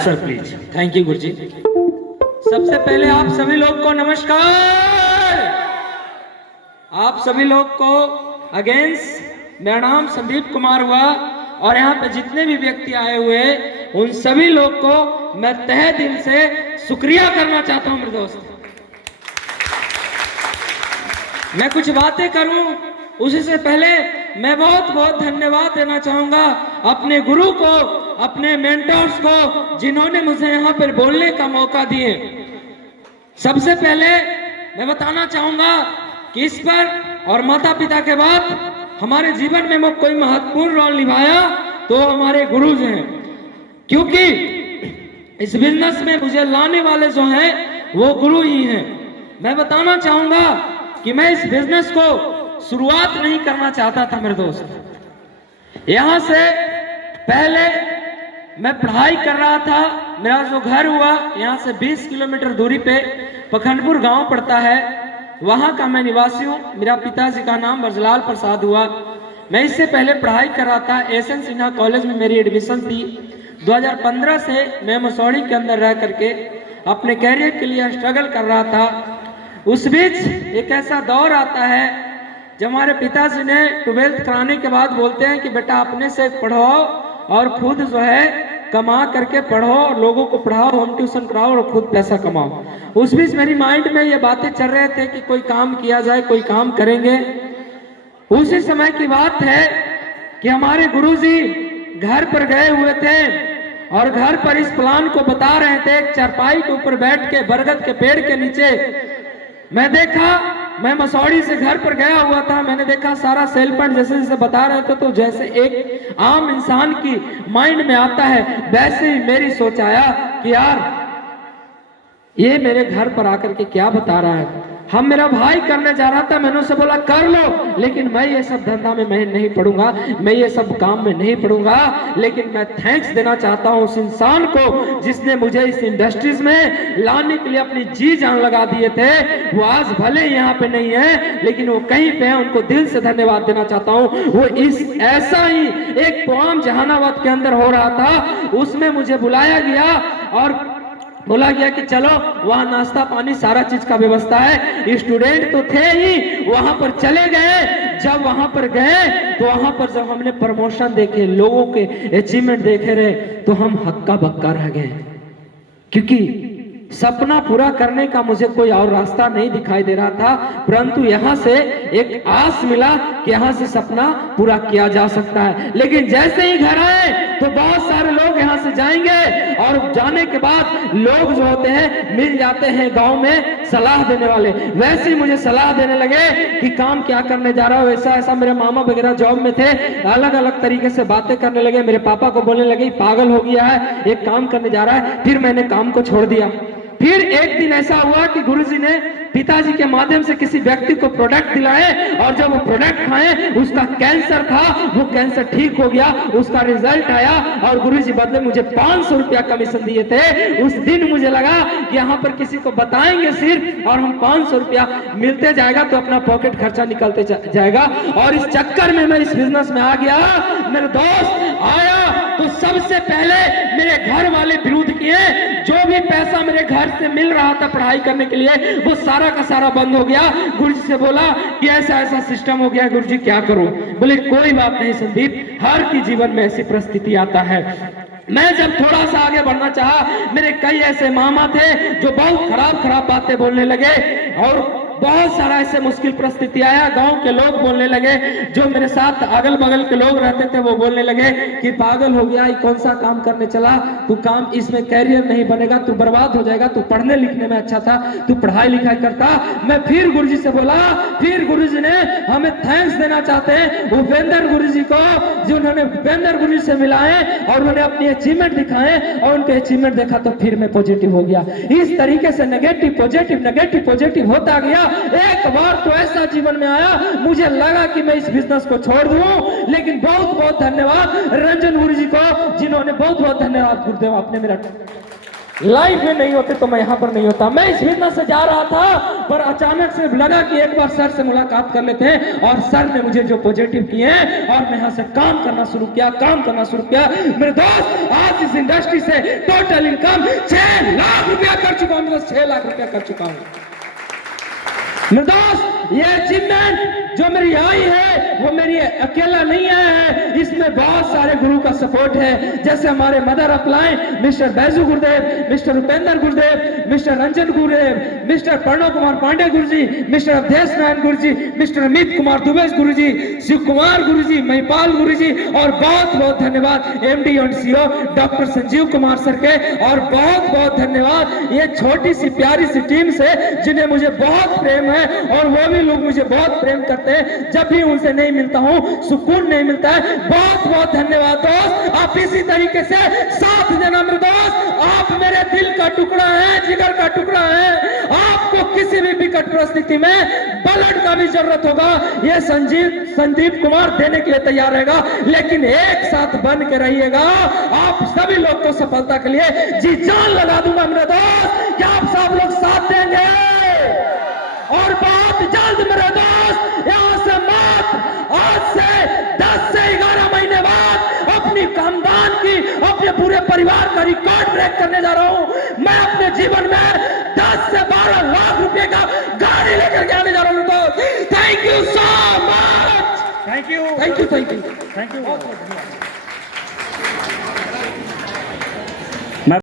Sir please. Thank you गुरुजी। सबसे पहले आप सभी लोग को नमस्कार। आप सभी लोग को अगेंस्ट मेरा नाम संदीप कुमार हुआ और यहाँ पे जितने भी व्यक्ति आए हुए उन सभी लोग को मैं तहे दिल से शुक्रिया करना चाहता हूँ मेरे दोस्त। मैं कुछ बातें करूं उसी से पहले मैं बहुत बहुत धन्यवाद देना चाहूंगा अपने गुरु को, अपने मेंटर्स को, जिन्होंने मुझे यहाँ पर बोलने का मौका दिए। सबसे पहले मैं बताना चाहूंगा कि इस पर और माता पिता के बाद हमारे जीवन में वो कोई महत्वपूर्ण रोल निभाया तो हमारे गुरु हैं, क्योंकि इस बिजनेस में मुझे लाने वाले जो हैं वो गुरु ही हैं। मैं बताना चाहूंगा कि मैं इस बिजनेस को शुरुआत नहीं करना चाहता था मेरे दोस्त। यहाँ से पहले मैं पढ़ाई कर रहा था। मेरा जो घर हुआ यहाँ से 20 किलोमीटर दूरी पे पखंडपुर गांव पड़ता है, वहाँ का मैं निवासी हूँ। मेरा पिताजी का नाम ब्रजलाल प्रसाद हुआ। मैं इससे पहले पढ़ाई कर रहा था। एसएन सिन्हा कॉलेज में मेरी एडमिशन थी। 2015 से मैं मसौड़ी के अंदर रह करके अपने कैरियर के लिए स्ट्रगल कर रहा था। उस बीच एक ऐसा दौर आता है जब हमारे पिताजी ने 12th कराने के बाद बोलते हैं कि बेटा अपने से पढ़ो और खुद जो है कमा करके पढ़ो और लोगों को पढ़ाओ, होम ट्यूशन कराओ और खुद पैसा कमाओ। उस बीच मेरी माइंड में ये बातें चल रहे थे कि कोई काम किया जाए, कोई काम करेंगे। उसी समय की बात है कि हमारे गुरुजी घर पर गए हुए थे और घर पर इस प्लान को बता रहे थे। एक चारपाई के ऊपर बैठ के बरगद के पेड़ के नीचे मैं देखा, मैं मसौड़ी से घर पर गया हुआ था। मैंने देखा सारा सेल पॉइंट जैसे जैसे बता रहे थे, तो जैसे एक आम इंसान की माइंड में आता है वैसे ही मेरी सोच आया कि यार ये मेरे घर पर आकर के क्या बता रहा है। हम मेरा भाई करने जा रहा था, मैंने उससे बोला कर लो, लेकिन मैं ये सब धंधा में मैं नहीं पढ़ूंगा, मैं ये सब काम में नहीं पढ़ूंगा। लेकिन मैं थैंक्स देना चाहता हूँ उस इंसान को जिसने मुझे इस इंडस्ट्रीज में लाने के लिए अपनी जी जान लगा दिए थे। वो आज भले यहाँ पे नहीं है लेकिन वो कहीं पे है, उनको दिल से धन्यवाद देना चाहता हूँ। वो इस ऐसा ही एक प्रोग्राम जहानाबाद के अंदर हो रहा था, उसमें मुझे बुलाया गया और बोला गया कि चलो वहाँ नाश्ता पानी सारा चीज का व्यवस्था है। स्टूडेंट तो थे ही, वहां पर चले गए। जब वहां पर गए तो वहां पर जब हमने प्रमोशन देखे, लोगों के अचीवमेंट देखे रहे, तो हम हक्का बक्का रह गए, क्योंकि सपना पूरा करने का मुझे कोई और रास्ता नहीं दिखाई दे रहा था। परंतु यहाँ से एक आस मिला कि यहाँ से सपना पूरा किया जा सकता है। लेकिन जैसे ही घर आए तो बहुत सारे लोग यहाँ से जाएंगे और जाने के बाद लोग जो होते हैं मिल जाते हैं गांव में सलाह देने वाले। वैसे ही मुझे सलाह देने लगे कि काम क्या करने जा रहा हो, ऐसा ऐसा। मेरे मामा वगैरह जॉब में थे, अलग अलग तरीके से बातें करने लगे। मेरे पापा को बोलने लगे पागल हो गया है, एक काम करने जा रहा है। फिर मैंने काम को छोड़ दिया। फिर एक दिन ऐसा हुआ कि गुरुजी ने पिताजी के माध्यम से किसी व्यक्ति को प्रोडक्ट दिलाए और जब वो प्रोडक्ट खाए, उसका कैंसर था, वो कैंसर ठीक हो गया, उसका रिजल्ट आया और गुरुजी बदले मुझे 500 रुपया कमीशन दिए थे। उस दिन मुझे लगा कि यहाँ पर किसी को बताएंगे सिर्फ और हम 500 रुपया मिलते जाएगा तो अपना पॉकेट खर्चा निकलते जाएगा। और इस चक्कर में मैं इस बिजनेस में आ गया। मेरे दोस्त आया तो सबसे पहले मेरे घर वाले विरोध किए। जो भी पैसा मेरे घर से मिल रहा था पढ़ाई करने के लिए, वो सारा का सारा बंद हो गया। गुरुजी से बोला कि ऐसा ऐसा सिस्टम हो गया, गुरुजी क्या करूं? बोले कोई बात नहीं संदीप, हर की जीवन में ऐसी परिस्थिति आता है। मैं जब थोड़ा सा आगे बढ़ना चाहा, मेरे कई ऐसे मामा थे जो बहुत खराब खराब बातें बोलने लगे और बहुत सारा ऐसे मुश्किल परिस्थिति आया। गांव के लोग बोलने लगे, जो मेरे साथ अगल बगल के लोग रहते थे वो बोलने लगे कि पागल हो गया, कौन सा काम करने चला तू, काम इसमें कैरियर नहीं बनेगा, तू बर्बाद हो जाएगा, तू पढ़ने लिखने में अच्छा था, तू पढ़ाई लिखाई करता। मैं फिर गुरुजी से बोला, फिर गुरुजी ने हमें थैंक्स देना चाहते हैं उपेंद्र गुरुजी को, जिन्होंने उपेंद्र गुरुजी से मिलाए और उन्होंने अपनी अचीवमेंट दिखाए और उनके अचीवमेंट देखा तो फिर मैं पॉजिटिव हो गया। इस तरीके से नेगेटिव पॉजिटिव होता गया। एक बार तो ऐसा जीवन में आया, मुझे लगा कि मैं इस बिजनेस को छोड़ दूं, लेकिन बहुत बहुत धन्यवाद रंजन गुरुजी को, जिन्होंने बहुत बहुत धन्यवाद गुरुदेव, आपने मेरा लाइफ में नहीं होते तो मैं यहाँ पर नहीं होता। मैं इस बिजनेस से जा रहा था, पर अचानक से लगा कि एक बार सर से मुलाकात कर लेते हैं, और सर ने मुझे जो पॉजिटिव किए हैं, और मैं यहाँ से काम करना शुरू किया। मेरे दोस्त, आज इस इंडस्ट्री से टोटल इनकम 6 लाख रुपया कर चुका हूँ। 6 लाख रुपया कर चुका हूँ मेरे दोस्त। ये अचीवमेंट जो मेरी आई है वो मेरी अकेला नहीं आया है, इसमें बहुत सारे गुरु का सपोर्ट है। जैसे हमारे मदर अपलाइन मिस्टर बैजू गुरुदेव, मिस्टर उपेंद्र गुरुदेव, मिस्टर रंजन गुरुदेव, मिस्टर प्रणव कुमार पांडे गुरुजी, मिस्टर अवधेश नारायण गुरुजी, मिस्टर अमित कुमार दुबे गुरुजी, शिव कुमार गुरुजी, महिपाल गुरुजी, और बहुत बहुत धन्यवाद एमडी और CO doctor Sanjeev Kumar sir के। और बहुत बहुत धन्यवाद ये छोटी सी प्यारी सी टीम से, जिन्हें मुझे बहुत प्रेम है, और वो भी लोग मुझे बहुत प्रेम करते हैं। जब भी उनसे नहीं मिलता हूँ सुकून नहीं मिलता है। बहुत बहुत धन्यवाद दोस्त, आप इसी तरीके से साथ देना मेरे दोस्त। आप मेरे दिल का टुकड़ा है, जिगर का टुकड़ा है। आपको किसी भी विकट परिस्थिति में ब्लड का भी जरूरत होगा, ये संदीप कुमार देने के लिए तैयार रहेगा। लेकिन एक साथ बन के रहिएगा, आप सभी लोग को सफलता के लिए जी जान लगा दूंगा मेरे दोस्त। क्या आप सब लोग साथ देंगे? और बहुत जल्द मेरे दोस्त, यहाँ से मत, आज से 10 से 11 महीने बाद अपनी खानदान की, अपने पूरे परिवार का रिकॉर्ड ब्रेक करने जा रहा हूँ। मैं अपने जीवन में 10 से 12 लाख रुपए का गाड़ी लेकर के आने जा रहा हूँ दोस्त। Thank you so much. Thank you. Thank you. Thank you.